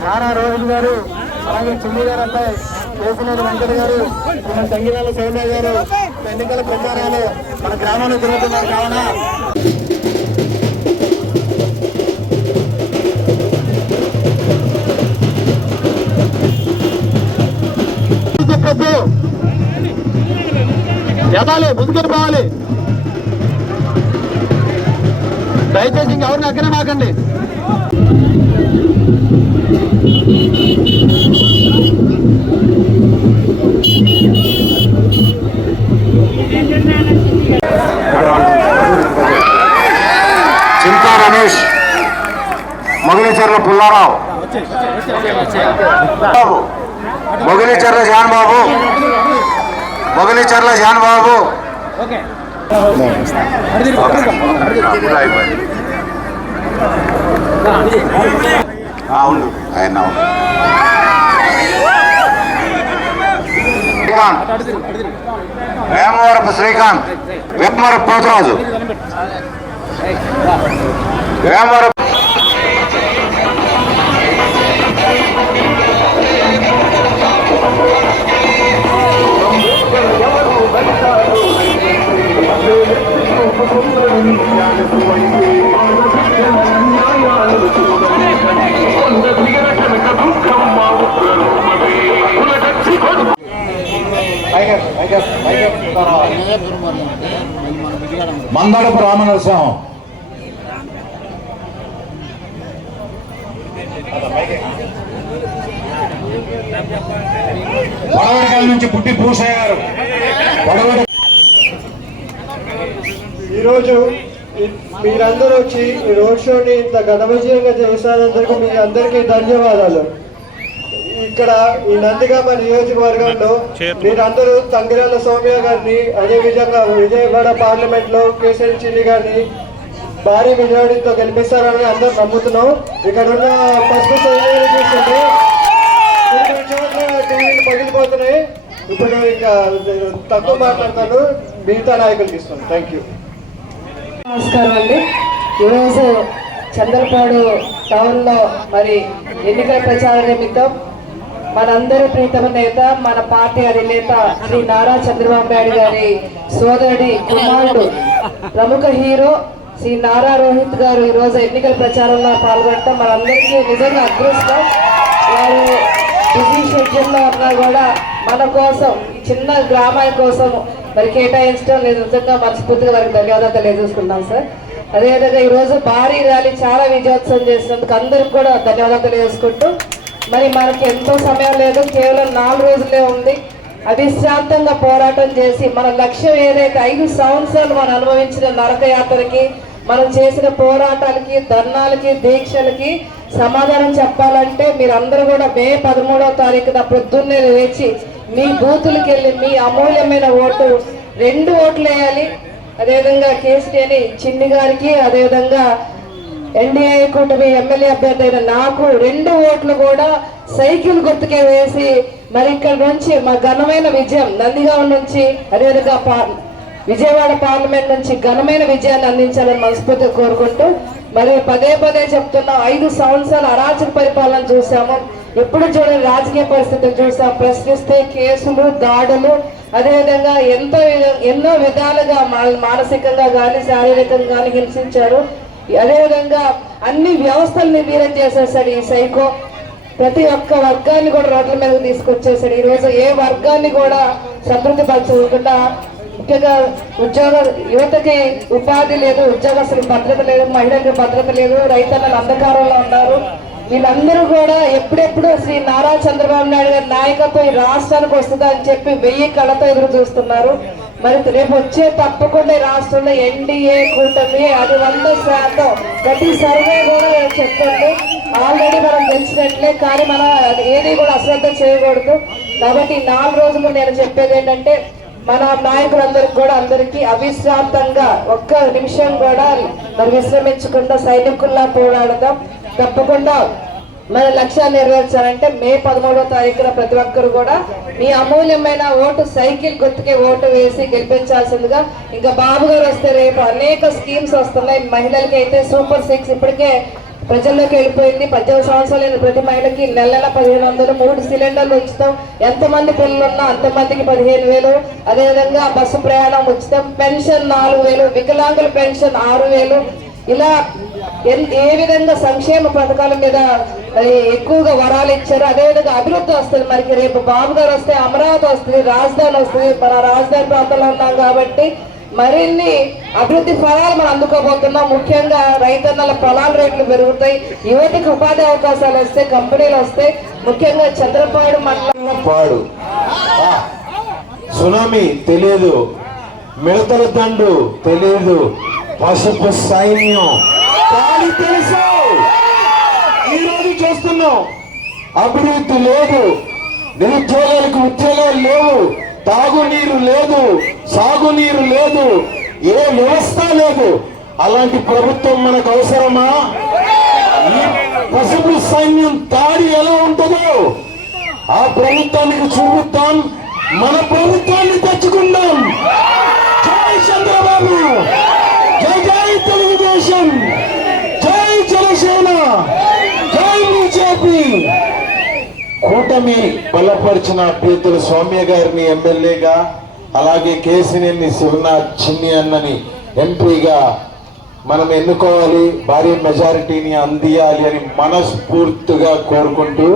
నారా రోహిత్ గారు అలాగే చిన్ని గారు అబ్బాయి కేసినేని వెంకట గారు మన సంగీతాల సౌమ్య గారు ఎన్నికల ప్రచారాలు మన గ్రామంలో జరుగుతున్నారు. కావున ఎదాలి ముందుకు పోవాలి దయచేసి ఇంకెవరిని అక్కడే మాకండి. చింతా రమేష్ మొగిలిచర్ల పుల్లారావు. బాబు మొగిలిచర్ల జాన్ బాబు మొగలిచర్ల జాన్ బాబు అవును ఆయన అవును వేమవరపు శ్రీకాంత్ వేమవరపు పోతరాజు. వేమవరపు మందడపు రామనరసింహం. వడవడికల్ నుంచి పుట్టి పూసయ్య గారు ఈరోజు మీరందరూ వచ్చి ఈ రోడ్ షోని ఇంత ఘన విజయంగా చేసినందుకు మీ అందరికీ ధన్యవాదాలు. ఇక్కడ ఈ నందిగామ నియోజకవర్గంలో మీరందరూ తంగిరాల సౌమ్య గారిని అదేవిధంగా విజయవాడ పార్లమెంట్లో కేసరి చిన్ని గారిని భారీ మెజారిటీతో గెలిపిస్తారని అందరూ నమ్ముతున్నాం. ఇక్కడ ఉన్న చూస్తుంటే టీవీలు పగిలిపోతున్నాయి. ఇప్పుడు ఇంకా తక్కువ మాట్లాడతాను మిగతా నాయకులకి ఇస్తాను థ్యాంక్ యూ నమస్కారం అండి. ఈరోజు చంద్రపాడు టౌన్లో మరి ఎన్నికల ప్రచార నిమిత్తం మనందరి ప్రీతమ నేత మన పార్టీ అధినేత శ్రీ నారా చంద్రబాబు నాయుడు గారి సోదరుడి కుమారుడు ప్రముఖ హీరో శ్రీ నారా రోహిత్ గారు ఈరోజు ఎన్నికల ప్రచారంలో పాల్గొనడం మనందరికీ నిజంగా అదృష్టం. వారు బిజీ షెడ్యూల్లో ఉన్నా కూడా మన కోసం చిన్న గ్రామాల కోసం మరి కేటాయించడం నేను నిజంగా మనస్ఫూర్తిగా వారికి ధన్యవాదాలు తెలియజేసుకుంటాం సార్. అదేవిధంగా ఈరోజు భారీ ర్యాలీ చాలా విజయోత్సవం చేసినందుకు అందరికి కూడా ధన్యవాదాలు తెలియజేసుకుంటూ మరి మనకి ఎంతో సమయం లేదు కేవలం నాలుగు రోజులే ఉంది. అవిశ్రాంతంగా పోరాటం చేసి మన లక్ష్యం ఏదైతే ఐదు సంవత్సరాలు మనం అనుభవించిన నరకయాత్రకి మనం చేసిన పోరాటాలకి ధర్నాలకి దీక్షలకి సమాధానం చెప్పాలంటే మీరందరూ కూడా మే పదమూడవ తారీఖున పొద్దున్నే లేచి మీ బూతులకి వెళ్ళి మీ అమూల్యమైన ఓటు రెండు ఓట్లు వేయాలి. అదేవిధంగా కేసీని చిన్ని గారికి అదేవిధంగా ఎన్డీఏ కూటమి ఎమ్మెల్యే అభ్యర్థి అయిన నాకు రెండు ఓట్లు కూడా సైకిల్ గుర్తుకే వేసి మరి ఇక్కడ నుంచి మా ఘనమైన విజయం నందిగాం నుంచి అదేవిధంగా పా- విజయవాడ పార్లమెంట్ నుంచి ఘనమైన విజయాన్ని అందించాలని మనస్ఫూర్తిగా కోరుకుంటూ మరి పదే పదే చెప్తున్నాం ఐదు సంవత్సరాల అరాచక పరిపాలన చూసాము. ఎప్పుడు చూడని రాజకీయ పరిస్థితులు చూసాం. ప్రశ్నిస్తే కేసులు దాడులు అదేవిధంగా ఎంతో ఎన్నో విధాలుగా మా- మానసికంగా కానీ శారీరకంగా కానీ హింసించారు. అదేవిధంగా అన్ని వ్యవస్థల్ని వీరం చేసేసాడు ఈ సైకో. ప్రతి ఒక్క వర్గాన్ని కూడా రోడ్ల మీదకి తీసుకొచ్చేసాడు. ఈ రోజు ఏ వర్గాన్ని కూడా సంతృప్తి పరచకుండా ముఖ్యంగా ఉద్యోగ యువతకి ఉపాధి లేదు ఉద్యోగస్తులకు భద్రత లేదు మహిళలకు భద్రత లేదు రైతన్నలు అంధకారంలో ఉన్నారు. వీళ్ళందరూ కూడా ఎప్పుడెప్పుడు శ్రీ నారా చంద్రబాబు నాయుడు గారి నాయకత్వం ఈ రాష్ట్రానికి వస్తుందా అని చెప్పి వెయ్యి కళతో ఎదురు చూస్తున్నారు. మరి రేపు వచ్చే తప్పకుండా రాష్ట్రంలో ఎన్డీఏ కూటమి అది వంద శాతం. ప్రతి సర్వే కూడా చెప్తుంది ఆల్రెడీ మనం తెలిసినట్లే కానీ మనం ఏది కూడా అశ్రద్ధ చేయకూడదు. కాబట్టి నాలుగు రోజులు నేను చెప్పేది ఏంటంటే మన నాయకులందరికీ కూడా అందరికీ అవిశ్రాంతంగా ఒక్క నిమిషం కూడా మరి విశ్రమించకుండా సైనికుల్లా పోరాడదాం. తప్పకుండా మన లక్ష్యాన్ని నెరవేర్చాలంటే మే పదమూడవ తారీఖున ప్రతి ఒక్కరు కూడా మీ అమూల్యమైన ఓటు సైకిల్ గుర్తుకే ఓటు వేసి గెలిపించాల్సిందిగా. ఇంకా బాబు గారు వస్తే రేపు అనేక స్కీమ్స్ వస్తున్నాయి. మహిళలకి అయితే సూపర్ సిక్స్ ఇప్పటికే ప్రజల్లోకి వెళ్ళిపోయింది. పద్దెనిమిది సంవత్సరాలు ప్రతి మహిళకి నెల నెల పదిహేను వందలు మూడు సిలిండర్లు ఉచితం. ఎంతమంది పిల్లలు ఉన్నా అంతమందికి పదిహేను వేలు. అదేవిధంగా బస్సు ప్రయాణం ఉచితం. పెన్షన్ నాలుగు వేలు వికలాంగుల పెన్షన్ ఆరు వేలు. ఇలా ఏ విధంగా సంక్షేమ పథకాల మీద ఎక్కువగా వరాలు ఇచ్చారు అదేవిధంగా అభివృద్ధి వస్తుంది. మనకి రేపు బాబు గారు వస్తే అమరావతి వస్తుంది రాజధాని వస్తుంది. మన రాజధాని ప్రాంతంలో ఉన్నాం కాబట్టి మరిన్ని అభివృద్ధి ఫలాలు మనం అందుకోబోతున్నాం. ముఖ్యంగా రైతన్నల పొలాల రేట్లు పెరుగుతాయి. యువతకు ఉపాధి అవకాశాలు వస్తాయి కంపెనీలు వస్తాయి ముఖ్యంగా చంద్రపాడు మండలం. పాడు సునామీ తెలియదు మిడతల దండు తెలియదు పసుపు సైన్యం. కానీ తెలుసు? ఈరోజు చూస్తున్నాం. అభివృద్ధి లేదు. నిరుద్యోగాలకు ఉద్యోగాలు లేవు. తాగునీరు లేదు. సాగునీరు లేదు. ఏ వ్యవస్థ లేదు. అలాంటి ప్రభుత్వం మనకు అవసరమా? పసుపు సైన్యం దాడి ఎలా ఉంటుందో ఆ ప్రభుత్వానికి చూపుతాం మన ప్రభుత్వాన్ని తెచ్చుకుంటాం కూటమి బలపరిచిన అభ్యర్థులు సౌమ్య గారిని ఎమ్మెల్యేగా అలాగే కేసినేని శివనాథ్ చిన్ని అన్నని ఎంపీగా మనం ఎన్నుకోవాలి భారీ మెజారిటీని అందియాలి అని మనస్ఫూర్తిగా కోరుకుంటూ.